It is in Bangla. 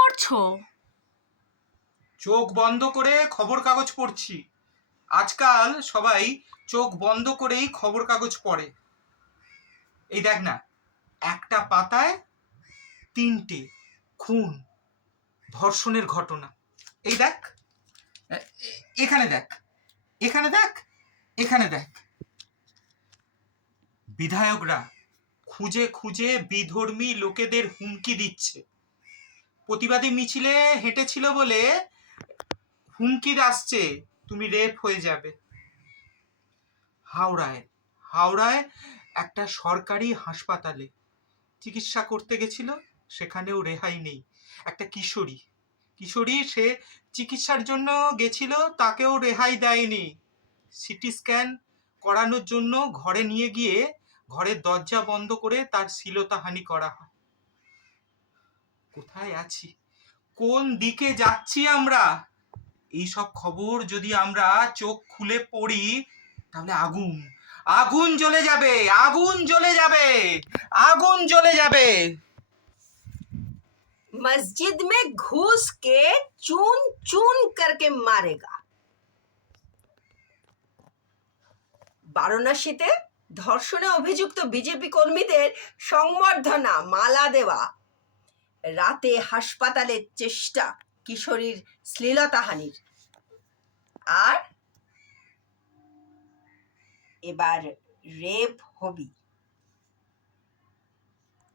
করছ? চোখ বন্ধ করে খবর কাগজ পড়ছি। আজকাল সবাই চোখ বন্ধ করেই খবর কাগজ পড়ে। এই দেখ না, একটা পাতায় তিনটে খুন, ধর্ষণের ঘটনা। এই দেখ এখানে দেখ এখানে দেখ এখানে দেখ। বিধায়করা খুঁজে খুঁজে বিধর্মী লোকেদের হুমকি দিচ্ছে। প্রতিবাদী মিছিলে হেঁটেছিল বলে হুমকির আসছে, তুমি রেপ হয়ে যাবে। হাওড়ায় হাওড়ায় একটা সরকারি হাসপাতালে চিকিৎসা করতে গেছিল, সেখানেও রেহাই নেই। একটা কিশোরী কিশোরী সে চিকিৎসার জন্য গেছিল, তাকেও রেহাই দেয়নি। সিটি স্ক্যান করানোর জন্য ঘরে নিয়ে গিয়ে ঘরের দরজা বন্ধ করে তার শ্লীলতাহানি করা হয়। কোথায় আছি কোন দিকে যাচ্ছি আমরা এই সব খবর যদি আমরা চোখ খুলে পড়ি তাহলে আগুন আগুন জ্বলে যাবে আগুন জ্বলে যাবে আগুন জ্বলে যাবে मस्जिद में घुस के चून चून करके मारेगा বারাণসীতে ধর্ষণে অভিযুক্ত বিজেপি কর্মীদের সংবর্ধনা মালা দেওয়া রাতে হাসপাতালের চেষ্টা কিশোরীর শ্লীলতাহানির আর এবার রেপ হবি।